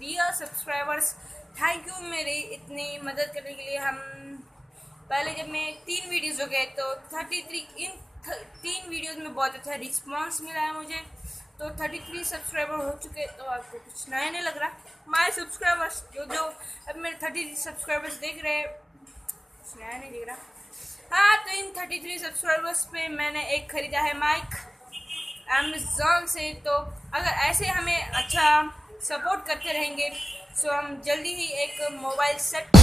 Dear subscribers, thank you मेरी इतनी मदद करने के लिए। हम पहले जब मैं 3 वीडियोज़ हो गए तो 33 इन 3 वीडियोज़ में बहुत अच्छा रिस्पांस मिला है मुझे। तो 33 सब्सक्राइबर हो चुके, तो आपको कुछ नया नहीं लग रहा। माय सब्सक्राइबर्स जो अब मेरे 33 सब्सक्राइबर्स देख रहे हैं, कुछ नया नहीं दिख रहा। हाँ, तो इन 33 सब्सक्राइबर्स पे मैंने एक ख़रीदा है माइक अमेज़ॉन से। तो अगर ऐसे हमें अच्छा सपोर्ट करते रहेंगे तो हम जल्दी ही एक मोबाइल सेट